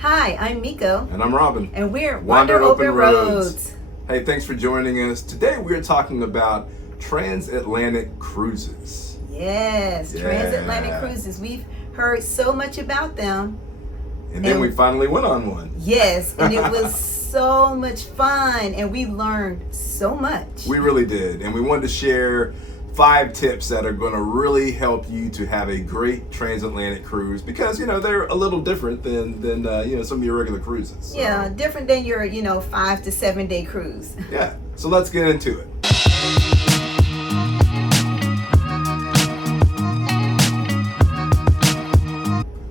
Hi, I'm Miko. And I'm Robin. And we're Wander Open Roads. Hey, thanks for joining us. Today we're talking about Transatlantic Cruises. Yes, Transatlantic Cruises. We've heard so much about them. And then we finally went on one. Yes, and it was so much fun, and we learned so much. We really did. And we wanted to share 5 tips that are going to really help you to have a great transatlantic cruise because, they're a little different than some of your regular cruises. So. Yeah, different than your, 5 to 7 day cruise. Yeah, so let's get into it.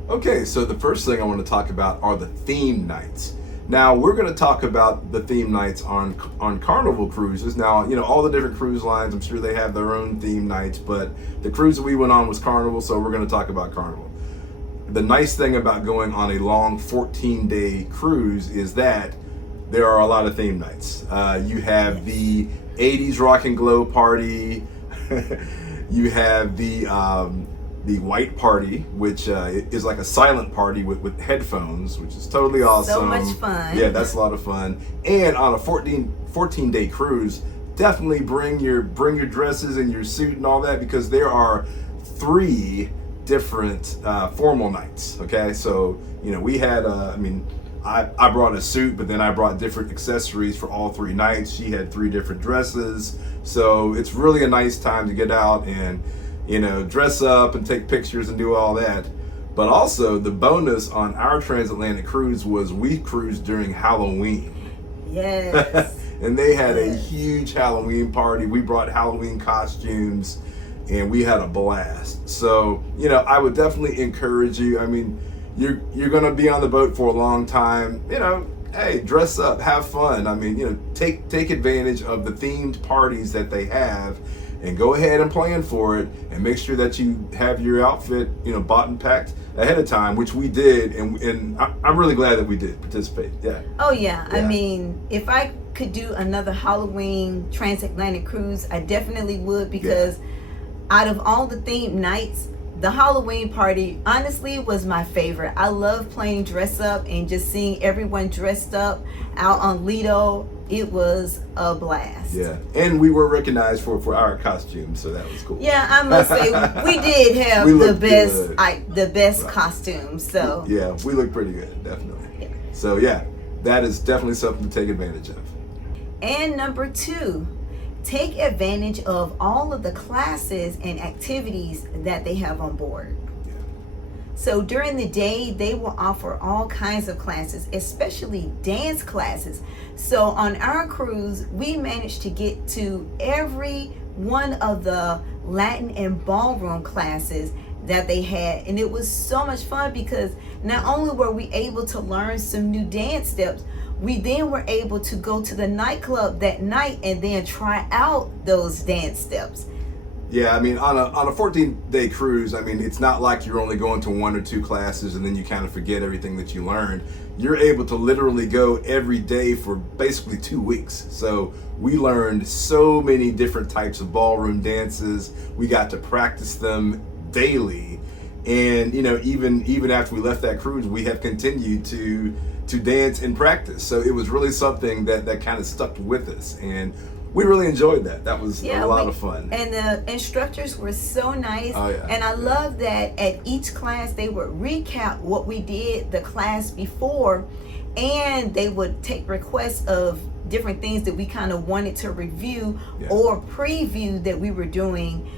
Okay, so the first thing I want to talk about are the theme nights. Now, we're going to talk about the theme nights on Carnival cruises. Now, all the different cruise lines, I'm sure they have their own theme nights, but the cruise that we went on was Carnival, so we're going to talk about Carnival. The nice thing about going on a long 14-day cruise is that there are a lot of theme nights. You have the 80s rock and glow party. You have the white party, which is like a silent party with headphones, which is totally awesome. So much fun. Yeah, that's a lot of fun. And on a 14-day cruise, definitely bring your dresses and your suit and all that, because there are 3 different formal nights. Okay, so we had I brought a suit, but then I brought different accessories for all 3 nights. She had 3 different dresses, so it's really a nice time to get out and dress up and take pictures and do all that. But also the bonus on our transatlantic cruise was we cruised during Halloween. Yes. And they had a huge Halloween party. We brought Halloween costumes and we had a blast. So, I would definitely encourage you. I mean, you're going to be on the boat for a long time. Hey, dress up, have fun. I mean, take advantage of the themed parties that they have. And go ahead and plan for it, and make sure that you have your outfit, bought and packed ahead of time, which we did, and I'm really glad that we did participate. Yeah. Oh yeah. I mean, if I could do another Halloween transatlantic cruise, I definitely would, because out of all the themed nights, the Halloween party honestly was my favorite. I love playing dress up and just seeing everyone dressed up out on Lido. It was a blast. Yeah, and we were recognized for our costumes, so that was cool. Yeah, I must say we did have the best costumes. So yeah, we looked pretty good, definitely. Yeah. So yeah, that is definitely something to take advantage of. And number 2, take advantage of all of the classes and activities that they have on board. So during the day, they will offer all kinds of classes, especially dance classes. So on our cruise, we managed to get to every one of the Latin and ballroom classes that they had. And it was so much fun, because not only were we able to learn some new dance steps, we then were able to go to the nightclub that night and then try out those dance steps. Yeah, I mean, on a 14-day cruise, I mean, it's not like you're only going to 1 or 2 classes and then you kind of forget everything that you learned. You're able to literally go every day for basically 2 weeks. So we learned so many different types of ballroom dances. We got to practice them daily. And, even after we left that cruise, we have continued to dance and practice. So it was really something that kind of stuck with us. And we really enjoyed that. That was a lot of fun. And the instructors were so nice. Oh, yeah. And I love that at each class they would recap what we did the class before, and they would take requests of different things that we kind of wanted to review or preview that we were doing,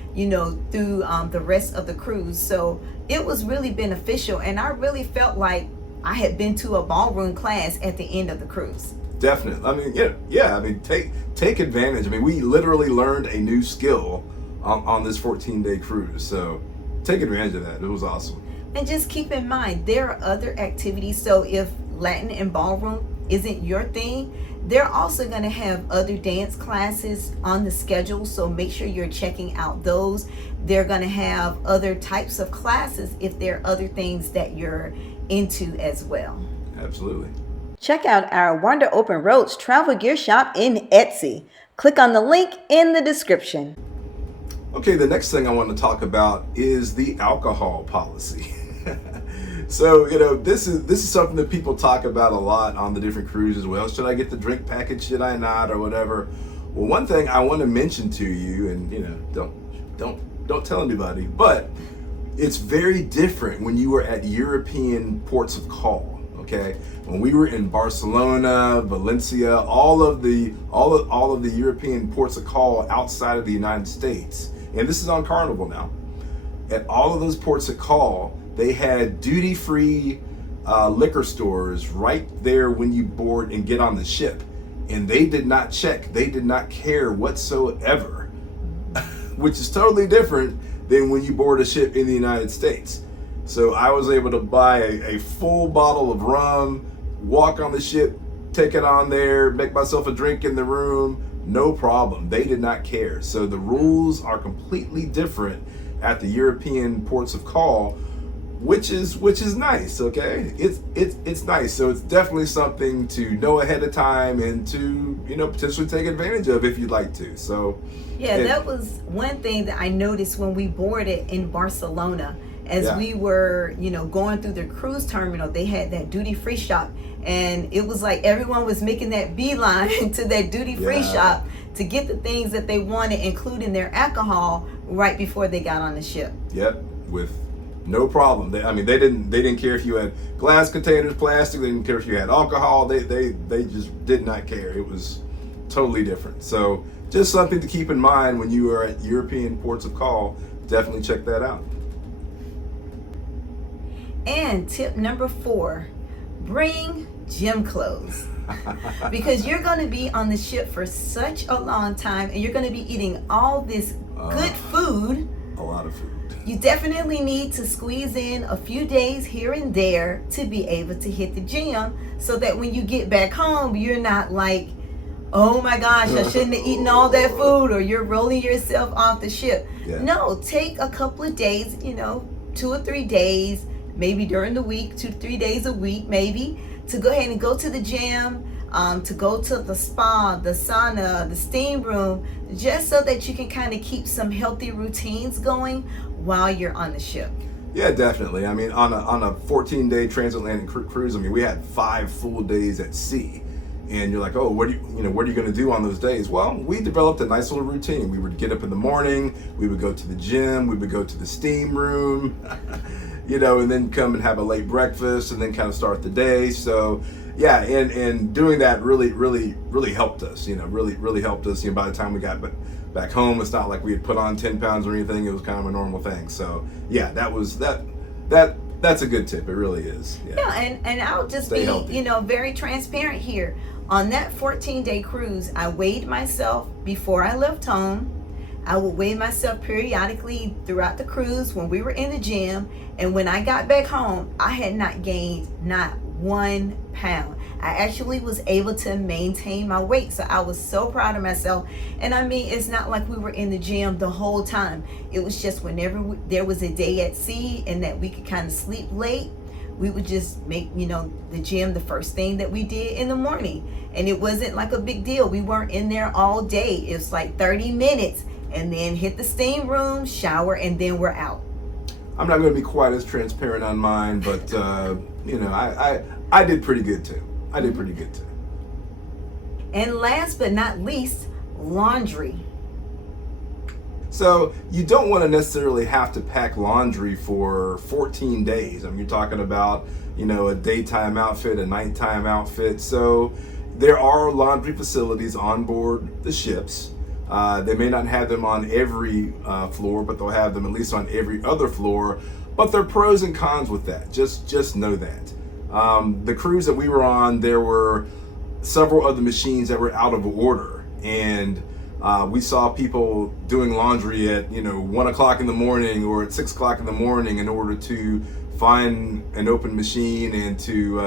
through the rest of the cruise. So it was really beneficial, and I really felt like I had been to a ballroom class at the end of the cruise. Definitely. I mean, yeah. I mean, take advantage. I mean, we literally learned a new skill on this 14-day cruise. So take advantage of that. It was awesome. And just keep in mind, there are other activities. So if Latin and ballroom isn't your thing, they're also going to have other dance classes on the schedule. So make sure you're checking out those. They're going to have other types of classes if there are other things that you're into as well. Absolutely. Check out our Wander Open Roads travel gear shop in Etsy. Click on the link in the description. Okay, the next thing I want to talk about is the alcohol policy. So, this is something that people talk about a lot on the different cruises. Well, should I get the drink package? Should I not, or whatever? Well, one thing I want to mention to you, and don't tell anybody, but it's very different when you were at European ports of call. Okay, when we were in Barcelona, Valencia, all of the European ports of call outside of the United States, and this is on Carnival now. At all of those ports of call, they had duty-free liquor stores right there when you board and get on the ship. And they did not check. They did not care whatsoever, which is totally different than when you board a ship in the United States. So I was able to buy a full bottle of rum, walk on the ship, take it on there, make myself a drink in the room, no problem. They did not care. So the rules are completely different at the European ports of call, which is nice. Okay, it's nice. So it's definitely something to know ahead of time and to potentially take advantage of if you'd like to. So that was one thing that I noticed when we boarded in Barcelona. As we were going through the cruise terminal, they had that duty free shop, and it was like everyone was making that beeline to that duty free shop to get the things that they wanted, including their alcohol, right before they got on the ship. Yep, with no problem. They didn't care if you had glass containers, plastic. They didn't care if you had alcohol. They just did not care. It was totally different. So just something to keep in mind when you are at European ports of call. Definitely check that out. And tip number 4, bring gym clothes. Because you're going to be on the ship for such a long time, and you're going to be eating all this good food. A lot of food. You definitely need to squeeze in a few days here and there to be able to hit the gym, so that when you get back home, you're not like, oh my gosh, I shouldn't have eaten all that food, or you're rolling yourself off the ship. No, take a couple of days, 2 or 3 days, maybe during the week, 2 to 3 days a week, maybe, to go ahead and go to the gym, to go to the spa, the sauna, the steam room, just so that you can kind of keep some healthy routines going while you're on the ship. Yeah, definitely. I mean, on a 14-day transatlantic cruise, we had 5 full days at sea. And you're like, oh, what are you going to do on those days? Well, we developed a nice little routine. We would get up in the morning, we would go to the gym, we would go to the steam room, and then come and have a late breakfast and then kind of start the day. So, yeah, and doing that really helped us. Really helped us. By the time we got back home, it's not like we had put on 10 pounds or anything. It was kind of a normal thing. So, yeah, that's a good tip. It really is. Yeah, and I'll just Stay be, healthy. very transparent here. On that 14-day cruise, I weighed myself before I left home. I would weigh myself periodically throughout the cruise when we were in the gym. And when I got back home, I had not gained not 1 pound. I actually was able to maintain my weight. So I was so proud of myself. And it's not like we were in the gym the whole time. It was just whenever there was a day at sea and that we could kind of sleep late, we would just make, the gym the first thing that we did in the morning. And it wasn't like a big deal. We weren't in there all day. It was like 30 minutes and then hit the steam room, shower, and then we're out. I'm not going to be quite as transparent on mine, but, I did pretty good too. And last but not least, laundry. So you don't want to necessarily have to pack laundry for 14 days. You're talking about, a daytime outfit, a nighttime outfit. So there are laundry facilities on board the ships. They may not have them on every floor, but they'll have them at least on every other floor. But there are pros and cons with that. Just know that. The cruise that we were on, there were several of the machines that were out of order. And we saw people doing laundry at 1 o'clock in the morning or at 6 o'clock in the morning in order to find an open machine and to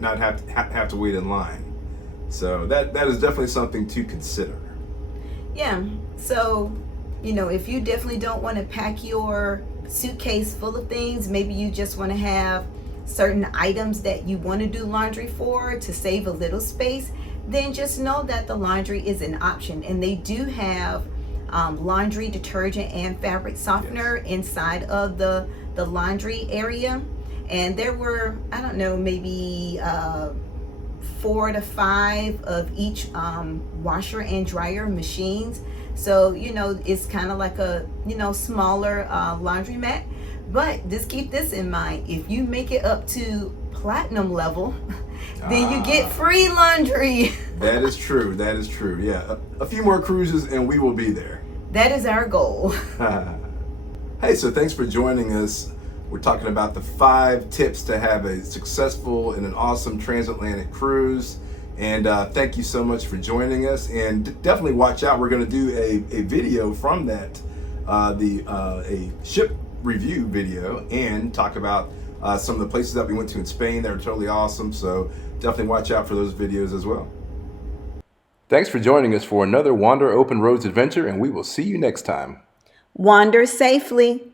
not have to wait in line. So that is definitely something to consider. Yeah. So if you definitely don't want to pack your suitcase full of things, maybe you just want to have certain items that you want to do laundry for to save a little space, then just know that the laundry is an option. And they do have laundry detergent and fabric softener inside of the laundry area. and there were, I don't know, maybe 4 to 5 of each washer and dryer machines. So, it's kind of like a, smaller laundromat. But just keep this in mind. If you make it up to platinum level, then you get free laundry. That is true. That is true. Yeah. A few more cruises and we will be there. That is our goal. Hey, so thanks for joining us. We're talking about the 5 tips to have a successful and an awesome transatlantic cruise. And thank you so much for joining us. And definitely watch out. We're going to do a video from that, a ship review video, and talk about some of the places that we went to in Spain that are totally awesome. So definitely watch out for those videos as well. Thanks for joining us for another Wander Open Roads adventure, and we will see you next time. Wander safely.